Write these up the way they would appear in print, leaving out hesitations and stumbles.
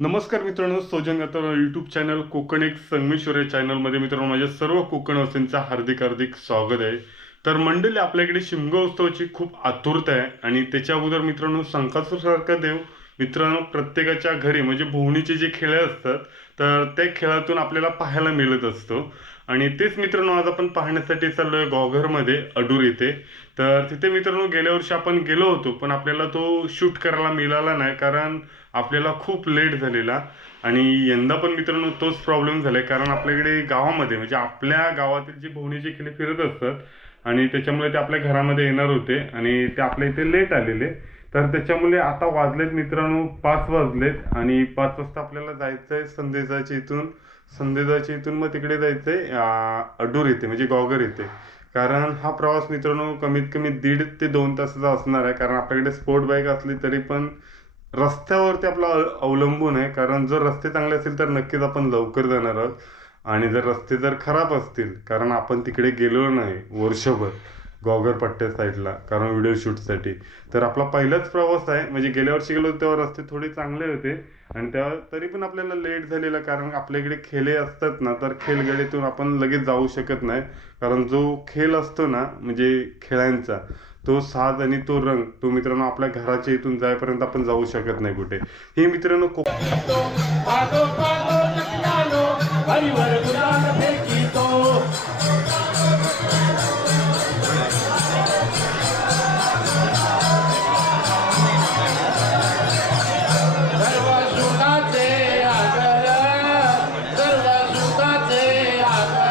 नमस्कार मित्रांनो, सोजंग आता यूट्यूब चॅनल कोकण एक संगमेश्वर या चॅनलमध्ये मित्रांनो माझ्या सर्व कोकणवासींचं हार्दिक हार्दिक स्वागत आहे. तर मंडळी, आपल्याकडे शिमगो उत्सवाची खूप आतुरता आहे आणि त्याच्या अगोदर मित्रांनो संकासूर सारखा देव मित्रांनो प्रत्येकाच्या घरी म्हणजे भोवणीचे जे खेळ असतात तर त्या खेळातून आपल्याला पाहायला मिळत असतो. आणि तेच मित्रांनो आज आपण पाहण्यासाठी चाललोय घोघरमध्ये अडूर येथे. तर तिथे मित्रांनो गेल्या वर्षी आपण गेलो होतो, पण आपल्याला तो शूट करायला मिळाला नाही कारण आपल्याला खूप लेट झालेला. आणि यंदा पण मित्रांनो तोच प्रॉब्लेम झालाय कारण आपल्याकडे गावामध्ये म्हणजे आपल्या गावातील जे भोवणीचे खेळ फिरत असतात आणि त्याच्यामुळे ते आपल्या घरामध्ये येणार होते आणि ते आपल्या इथे लेट आलेले. तर त्याच्यामुळे आता वाजलेत मित्रांनो 5 वाजलेत आणि 5 वाजता आपल्याला जायचंय संदेजाच्या इथून मग तिकडे जायचंय अडूर येते म्हणजे घोघर येते. कारण हा प्रवास मित्रांनो कमीत कमी 1.5 ते 2 तासाचा असणार आहे कारण आपल्याकडे स्पोर्ट बाईक असली तरी पण रस्त्यावरती आपला अवलंबून आहे. कारण जर रस्ते चांगले असतील तर नक्कीच आपण लवकर जाणार आहोत आणि जर रस्ते जर खराब असतील, कारण आपण तिकडे गेलो नाही वर्षभर घोघर पट्ट्या साईडला कारण व्हिडिओ शूटसाठी, तर आपला पहिलाच प्रवास आहे. म्हणजे गेल्या वर्षी गेलो तेव्हा रस्ते थोडे चांगले होते आणि तेव्हा तरी पण आपल्याला लेट झालेला कारण आपल्याकडे खेळे असतात ना, तर खेळगाडीतून आपण लगेच जाऊ शकत नाही. कारण जो खेळ असतो ना म्हणजे खेळांचा तो साज आणि तो रंग तो मित्रांनो आपल्या घराच्या इथून जाईपर्यंत आपण जाऊ शकत नाही कुठे. हे मित्रांनो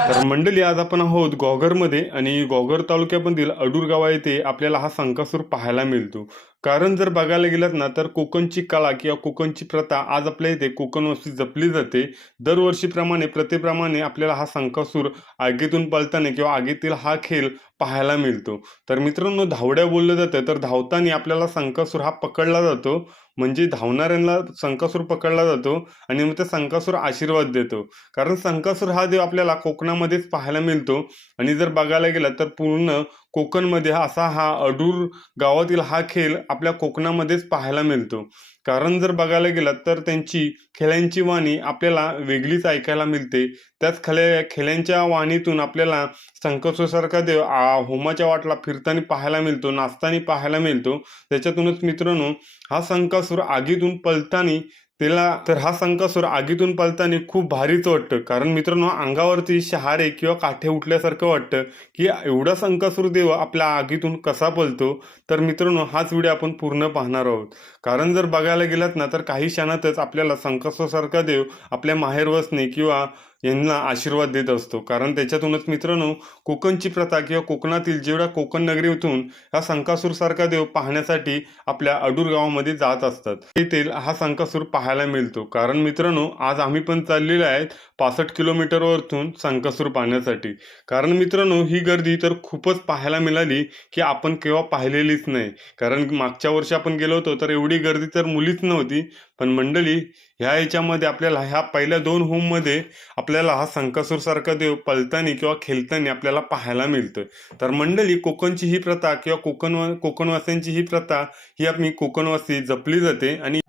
तर मंडळी, आज आपण आहोत घोघरमध्ये आणि घोघर तालुक्यामधील अडूर गावा येथे आपल्याला हा संकासूर पाहायला मिळतो. कारण जर बघायला गेलात ना तर कोकणची कला किंवा कोकणची प्रथा आज आपल्या इथे कोकण वस्ती जपली जाते. दरवर्षीप्रमाणे प्रथेप्रमाणे आपल्याला हा संकासूर आगीतून पळताना किंवा आगीतील हा खेळ पाहायला मिळतो. तर मित्रांनो, धावड्या बोललं जातं तर धावताना आपल्याला संकासूर हा पकडला जातो. म्हणजे धावणाऱ्यांना संकासूर पकडला जातो आणि मग ते संकासूर आशीर्वाद देतो. कारण संकासूर हा देव आपल्याला कोकणामध्येच पाहायला मिळतो आणि जर बघायला गेला तर पूर्ण कोकणमध्ये हा अडूर गावातील हा खेळ आपल्या कोकणामध्येच पाहायला मिळतो. कारण जर बघायला गेलात तर त्यांची खेळ्यांची वाणी आपल्याला वेगळीच ऐकायला मिळते. त्याच खेळ्यांच्या वाणीतून आपल्याला संकासूरसारखा देव होमाच्या वाटला फिरताना पाहायला मिळतो, नाचताना पाहायला मिळतो. त्याच्यातूनच मित्रांनो हा संकासूर आगीतून पळताना हा संकासूर आगीतून पळताना खूप भारीच वाटतं. कारण मित्रांनो अंगावरती शहारे किंवा काठे उठल्यासारखं वाटतं की एवढा संकासूर देव आपल्या आगीतून कसा पळतो. तर मित्रांनो हाच व्हिडिओ आपण पूर्ण पाहणार आहोत. कारण जर बघायला गेलात ना तर काही क्षणातच आपल्याला संकासूरसारखा देव आपल्या माहेर वसने किंवा यांना आशीर्वाद देत असतो. कारण त्याच्यातूनच मित्रांनो कोकणची प्रथा किंवा कोकणातील जेवढ्या कोकण नगरीतून हा संकासूरसारखा देव पाहण्यासाठी आपल्या अडूर गावामध्ये जात असतात. येथील हा संकासूर पाहायला मिळतो. कारण मित्रांनो आज आम्ही पण चाललेलो आहेत 65 किलोमीटरवरतून संकासूर पाहण्यासाठी. कारण मित्रांनो ही गर्दी तर खूपच पाहायला मिळाली की आपण केव्हा पाहिलेलीच नाही. कारण मागच्या वर्षी आपण गेलो होतो तर एवढी गर्दी तर मुलीच नव्हती. पण मंडळी याच्यामध्ये आपल्याला ह्या पहिल्या 2 होममध्ये आपल्याला हा संकासूरसारखा देव पळताना किंवा खेळताना आपल्याला पाहायला मिळतं. तर मंडळी कोकणची ही प्रथा किंवा कोकणवासियांची ही प्रथा ही आपली कोकणवासी जपली जाते. आणि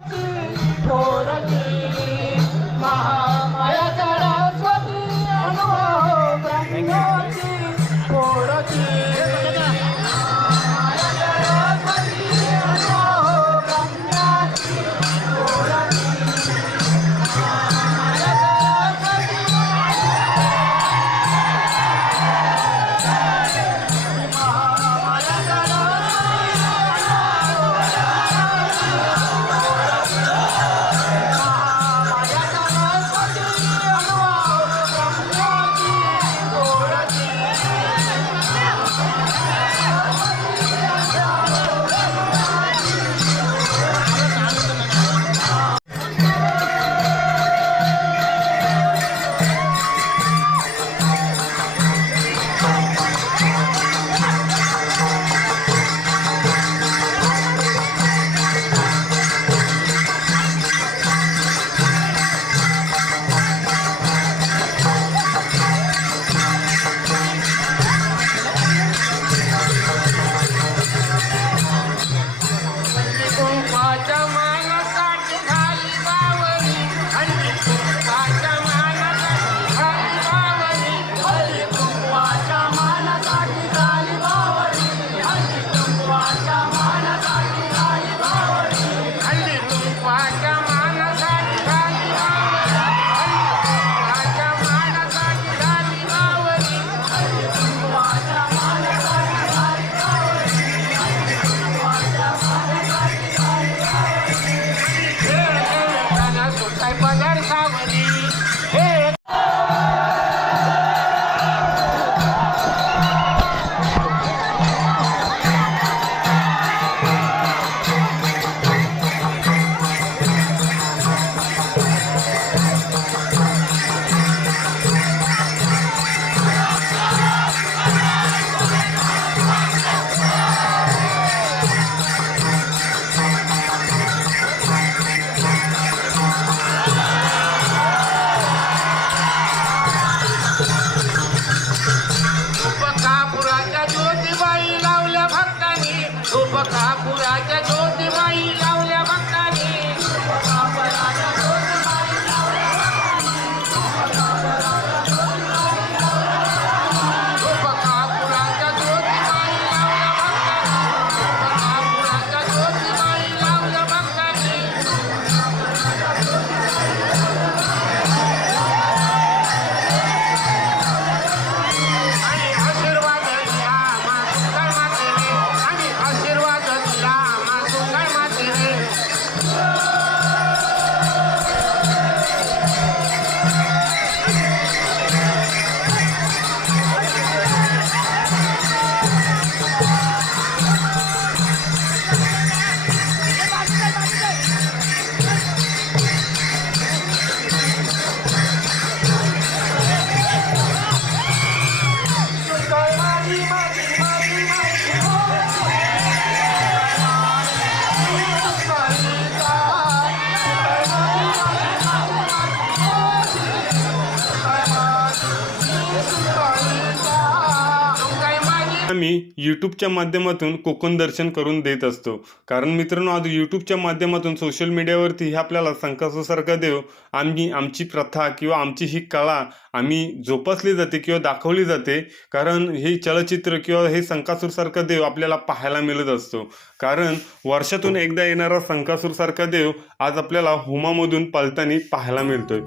कापुराच्या ज्योतिबाई लावल्या भक्तांनी आम्ही यूट्यूबच्या माध्यमातून कोकण दर्शन करून देत असतो. कारण मित्रांनो, आज यूट्यूबच्या माध्यमातून सोशल मीडियावरती हे आपल्याला संकासूरसारखा देव आमची प्रथा किंवा आमची ही कला आम्ही जोपासली जाते किंवा दाखवली जाते. कारण हे चलचित्र किंवा हे संकासूरसारखा देव आपल्याला पाहायला मिळत असतो. कारण वर्षातून एकदा येणारा संकासूरसारखा देव आज आपल्याला होमामधून पळताना पाहायला मिळतोय.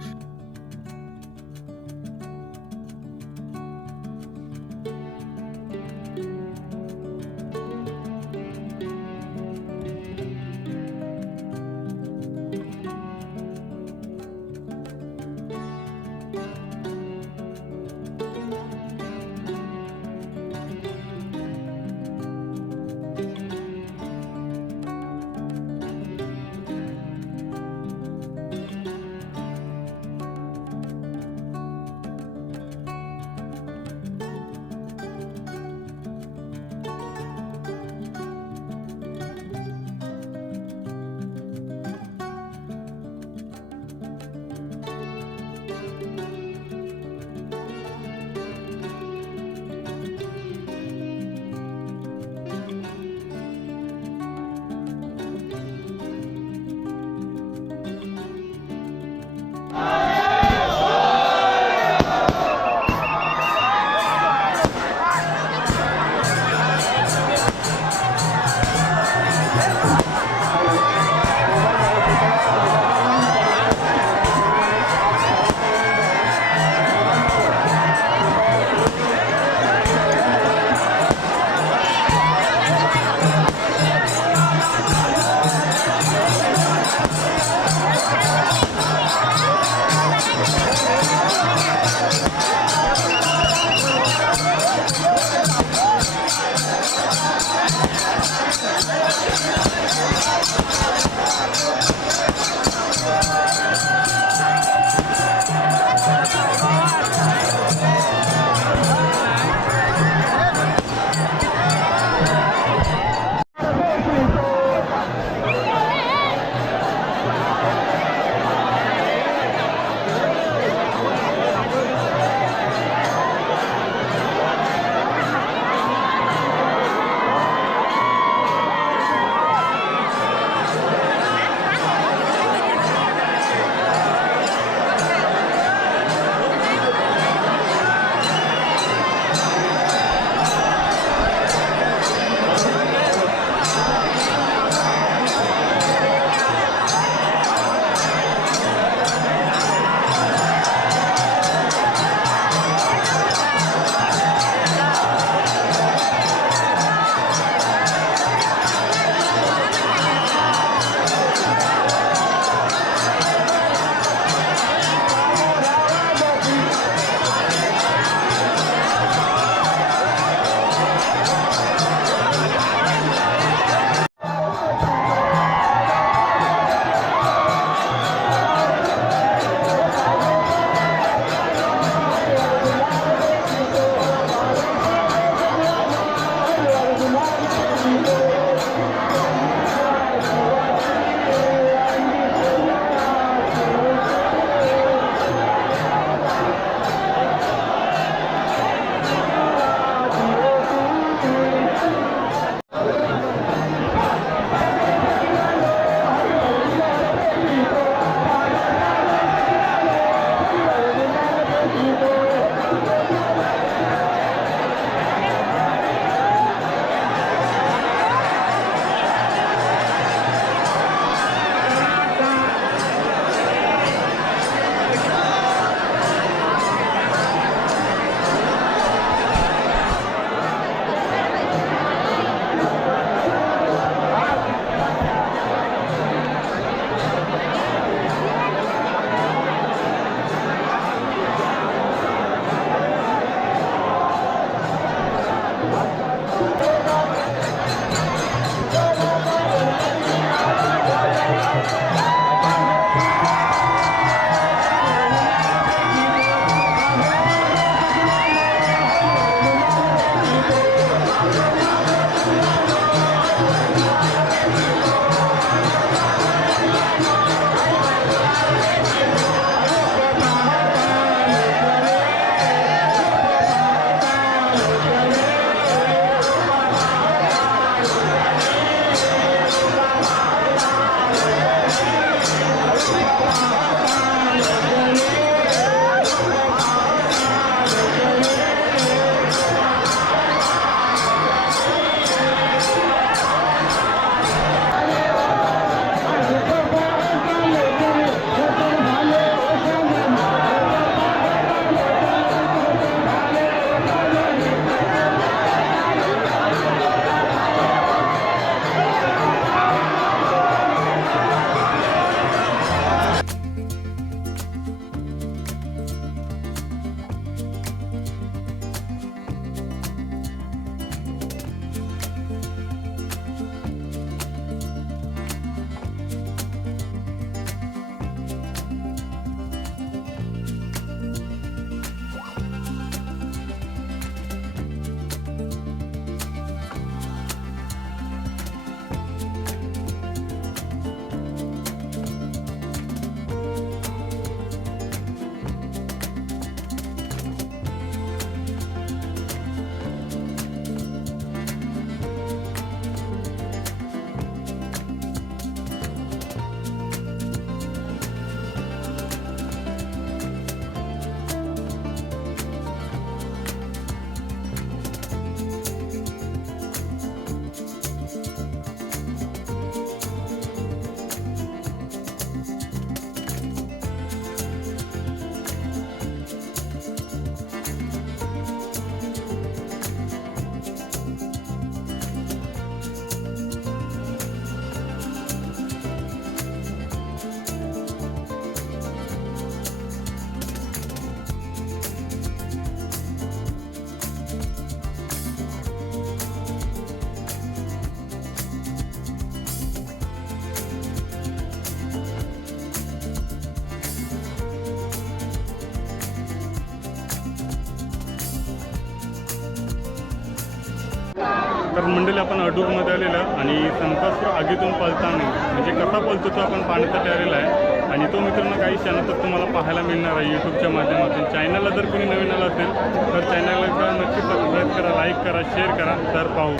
तर मंडळी आपण अडूरमध्ये आलेलो आहे आणि संकासूर आगीतून पळताना म्हणजे कसा पळतो तो आपण पाहण्यासाठी आलेला आहे आणि तो मित्रांनो काही क्षणातच तुम्हाला पाहायला मिळणार आहे यूट्यूबच्या माध्यमातून. चॅनलला जर कोणी नवीन आलं असेल तर चॅनलला नक्की सबस्क्राईब करा, लाईक करा, शेअर करा. तर पाहू.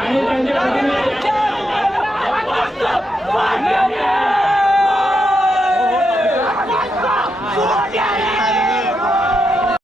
आणि त्यांचे प्रतिनिधी